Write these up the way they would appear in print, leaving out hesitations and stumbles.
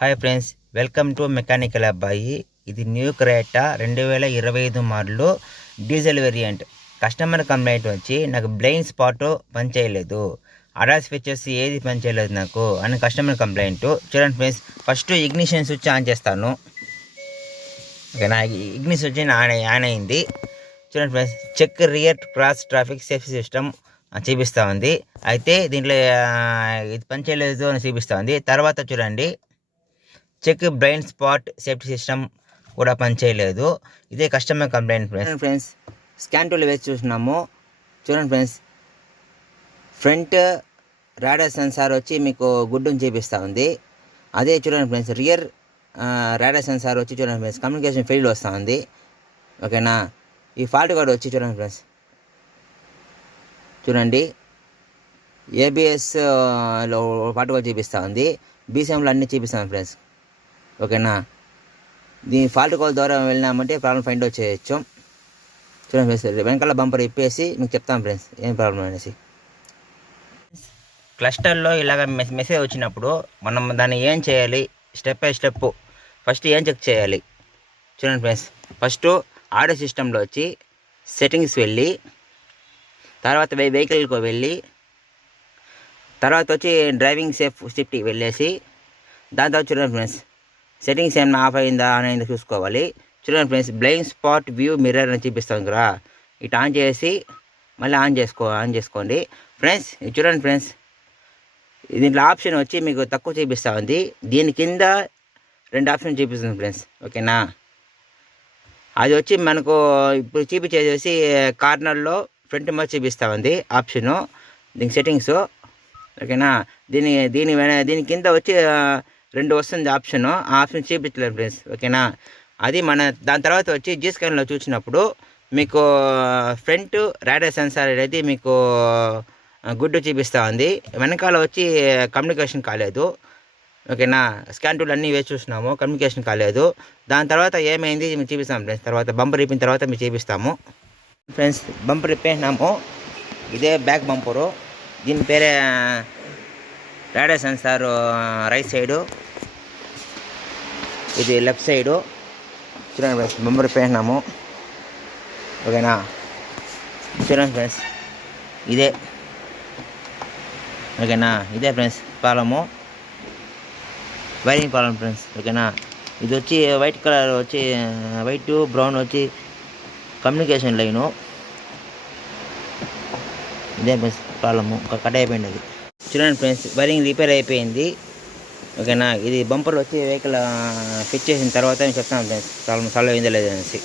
Hi friends, welcome to mechanical అబ్బాయి. ఇది new Creta 2025 model diesel variant. Customer complaint వచ్చి నాకు బ్లైండ్ స్పాట్ పనిచేయలేదు, అడాస్ ఫీచర్స్ ఏది పనిచేయలేదు నాకు అని కస్టమర్ కంప్లైంట్. చూడండి friends, first ignition switch on చేస్తాను. ఓకేనా, ఇగ్నిషన్ స్విచ్ ఆన్ అయింది. చూడండి friends, check rear cross traffic safety system చూపిస్తూ ఉంది. అయితే దీంట్లో ఇది పనిచేయలేదు అని చూపిస్తూ ఉంది. తర్వాత చూడండి, check blind spot safety system కూడా పనిచేయలేదు. ఇదే customer complaint friends. Scan tool వేసి చూసినాము. చూడండి ఫ్రెండ్స్, ఫ్రంట్ రాడార్ సెన్సార్ వచ్చి మీకు గుడ్డుని చూపిస్తూ ఉంది. అదే చూడండి ఫ్రెండ్స్, రియర్ రాడార్ సెన్సార్ వచ్చి చూడండి ఫ్రెండ్స్, కమ్యూనికేషన్ ఫెయిల్ వస్తూ ఉంది. ఓకేనా, ఈ ఫాల్ట్ కోడ్ వచ్చి చూడండి ఫ్రెండ్స్, చూడండి ఏబిఎస్లో ఫాల్ట్ కోడ్ చూపిస్తూ ఉంది, బీసీఎంలో అన్నీ చూపిస్తాను ఫ్రెండ్స్. ఓకేనా, దీని ఫాల్ట్ కోడ్ ద్వారా వెళ్ళినామంటే ప్రాబ్లం ఫైండ్ అవుట్ చేయొచ్చు. చూడండి ఫ్రెండ్స్, వెనకాల బంపర్ ఇప్పేసి మీకు చెప్తాను ఫ్రెండ్స్ ఏం ప్రాబ్లం అనేసి. క్లస్టర్లో ఇలాగ మెసేజ్ వచ్చినప్పుడు మనం దాన్ని ఏం చేయాలి, స్టెప్ బై స్టెప్ ఫస్ట్ ఏం చెక్ చేయాలి. చూడండి ఫ్రెండ్స్, ఫస్ట్ ఆడియో సిస్టంలో వచ్చి సెట్టింగ్స్ వెళ్ళి, తర్వాత వెహికల్కి వెళ్ళి, తర్వాత వచ్చి డ్రైవింగ్ సేఫ్టీ వెళ్ళేసి, దాని తర్వాత చూడండి ఫ్రెండ్స్, సెట్టింగ్స్ ఏమైనా ఆఫ్ అయిందా అనేది చూసుకోవాలి. చూడండి friends, blind spot view mirror అని చూపిస్తాం కదా, ఇటు ఆన్ చేసి మళ్ళీ ఆన్ చేసుకోండి ఫ్రెండ్స్. చూడండి ఫ్రెండ్స్, దీంట్లో ఆప్షన్ వచ్చి మీకు తక్కువ చూపిస్తూ ఉంది. దీని కింద 2 ఆప్షన్ చూపిస్తుంది ఫ్రెండ్స్. ఓకేనా, అది వచ్చి మనకు ఇప్పుడు చూపించేసి కార్నర్లో ఫ్రంట్ మధ్య చూపిస్తూ ఉంది ఆప్షను, దీనికి సెట్టింగ్స్. ఓకేనా, దీని కింద వచ్చి 2 వస్తుంది ఆప్షను, ఆ ఆప్షన్ చూపించలేదు ఫ్రెండ్స్. ఓకేనా, అది దాని తర్వాత వచ్చి జీ స్కాన్లో చూసినప్పుడు మీకు ఫ్రంట్ రాడార్ సెన్సార్ అనేది మీకు గుడ్డు చూపిస్తూ ఉంది, వెనకాల వచ్చి కమ్యూనికేషన్ కాలేదు. ఓకేనా, స్కాన్ టూల్ అన్నీ వేసి చూసినాము, కమ్యూనికేషన్ కాలేదు. దాని తర్వాత ఏమైంది మేము చూపిస్తాము ఫ్రెండ్స్. తర్వాత బంపర్ ఇప్పిన తర్వాత మేము చూపిస్తాము ఫ్రెండ్స్. బంపర్ ఇప్పేసినాము, ఇదే బ్యాక్ బంపరు, దీని పేరే రాడార్ సెన్సార్ రైట్ సైడు, ఇది లెఫ్ట్ సైడు. చూడండి ఫ్రెండ్స్, బంపర్ ఇప్పేసినాము. ఓకేనా, చూడండి ఫ్రెండ్స్, ఇదే. ఓకేనా, ఇదే friends problem, wiring problem friends. ఓకేనా, ఇది వచ్చి వైట్ కలర్ వచ్చి వైట్ బ్రౌన్ వచ్చి కమ్యూనికేషన్ లైను, ఇదే ఫ్రెండ్స్ ప్రాబ్లము, కట్ అయిపోయింది అది. చూడండి ఫ్రెండ్స్, వైరింగ్ రిపేర్ అయిపోయింది. ఓకేనా, ఇది బంపర్ వచ్చి వెహికల్ ఫిట్ చేసిన తర్వాత నేను చెప్తాను ఫ్రెండ్స్ ప్రాబ్లం సాల్వ్ అయిందో లేదో అనేసి.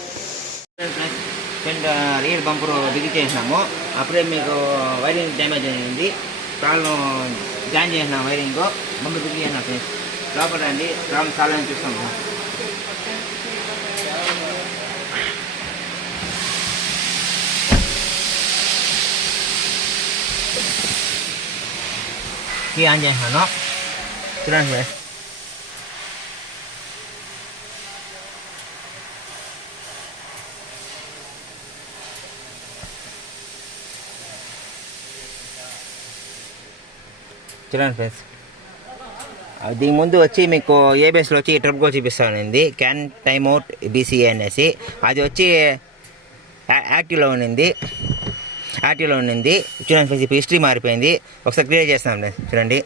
ఫ్రెండ్ రియర్ బంపర్ బిగి చేసినాము, అప్పుడే మీకు వైరింగ్ డ్యామేజ్ అయింది, ప్రాబ్లం జాయిన్ చేసిన వైరింగ్ బంపర్ బిగి చేసిన ఫ్రెండ్స్. లోపల రండి, ప్రాబ్లం సాల్వ్ అని చూస్తాం ఫ్రెండ్స్. కీ ఆన్ చేసినాను. చూడండి ఫ్రెండ్స్, చూడండి ఫ్రెండ్స్, దీని ముందు వచ్చి మీకు ఏబిఎస్లో వచ్చి ట్రిప్ గో చూపిస్తానండి, క్యాన్ టైమ్ అవుట్ బీసీఏ అనేసి. అది వచ్చి యాక్టివ్లో ఉండింది. చూడండి ఫ్రెండ్స్, ఇప్పుడు హిస్టరీ మారిపోయింది, ఒకసారి క్లియర్ చేస్తాం ఫ్రెండ్స్. చూడండి,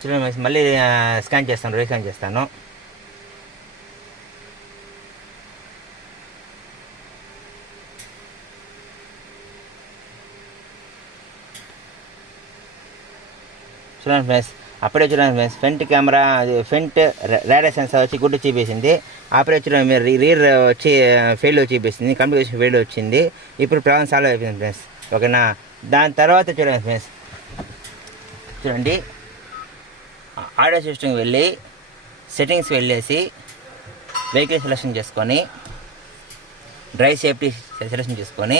చూడండి మళ్ళీ స్కాన్ చేస్తాను, రీస్కాన్ చేస్తాను. చూడండి ఫ్రెండ్స్, అప్పుడే చూడండి friends, front camera front radar sensor వచ్చి గుడ్డు చూపించింది. అప్పుడే చూడండి మీరు రీర్ వచ్చి ఫెయిల్ చూపిస్తుంది, కమ్యూనికేషన్ ఫెయిల్ వచ్చింది. ఇప్పుడు ప్రాబ్లం సాల్వ్ అయిపోయింది ఫ్రెండ్స్. ఓకేనా, దాని తర్వాత చూడండి ఫ్రెండ్స్, చూడండి ఆడియో సిస్టమ్కి వెళ్ళి సెట్టింగ్స్ వెళ్ళేసి వెహికల్ సెలెక్షన్ చేసుకొని డ్రైవ్ సేఫ్టీ సెలెక్షన్ చేసుకొని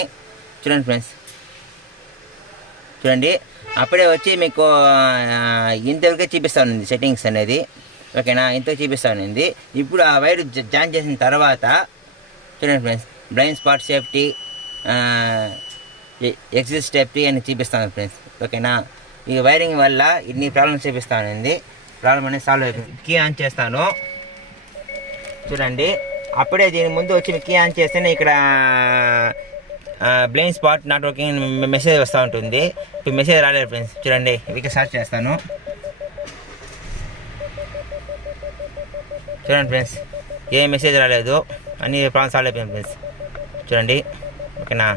చూడండి ఫ్రెండ్స్, చూడండి అప్పుడే వచ్చి మీకు ఇంతవరకే చూపిస్తాను సెట్టింగ్స్ అనేది. ఓకేనా, ఇంత చూపిస్తానండి. ఇప్పుడు ఆ వైర్ జాయిన్ చేసిన తర్వాత చూడండి friends, blind spot safety, exit safety అని చూపిస్తాను ఫ్రెండ్స్. ఓకేనా, ఈ వైరింగ్ వల్ల ఇన్ని ప్రాబ్లమ్స్ చూపిస్తానండి. ప్రాబ్లం అనేది సాల్వ్ అయిపోయింది. కీ ఆన్ చేస్తాను చూడండి. అప్పుడే దీని ముందు వచ్చి కీ ఆన్ చేస్తేనే ఇక్కడ blind spot not working message వస్తూ ఉంటుంది. ఇప్పుడు మెసేజ్ రాలేదు ఫ్రెండ్స్. చూడండి, ఇక స్టార్ట్ చేస్తాను. చూడండి ఫ్రెండ్స్, ఏ మెసేజ్ రాలేదు, అన్ని ప్రాబ్లమ్ సాల్వ్ అయిపోయింది ఫ్రెండ్స్. చూడండి, ఓకేనా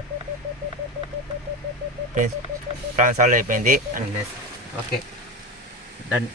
ఫ్రెండ్స్, ప్రాబ్లమ్ సాల్వ్ అయిపోయింది అని ఫ్రెండ్స్. Okay, done.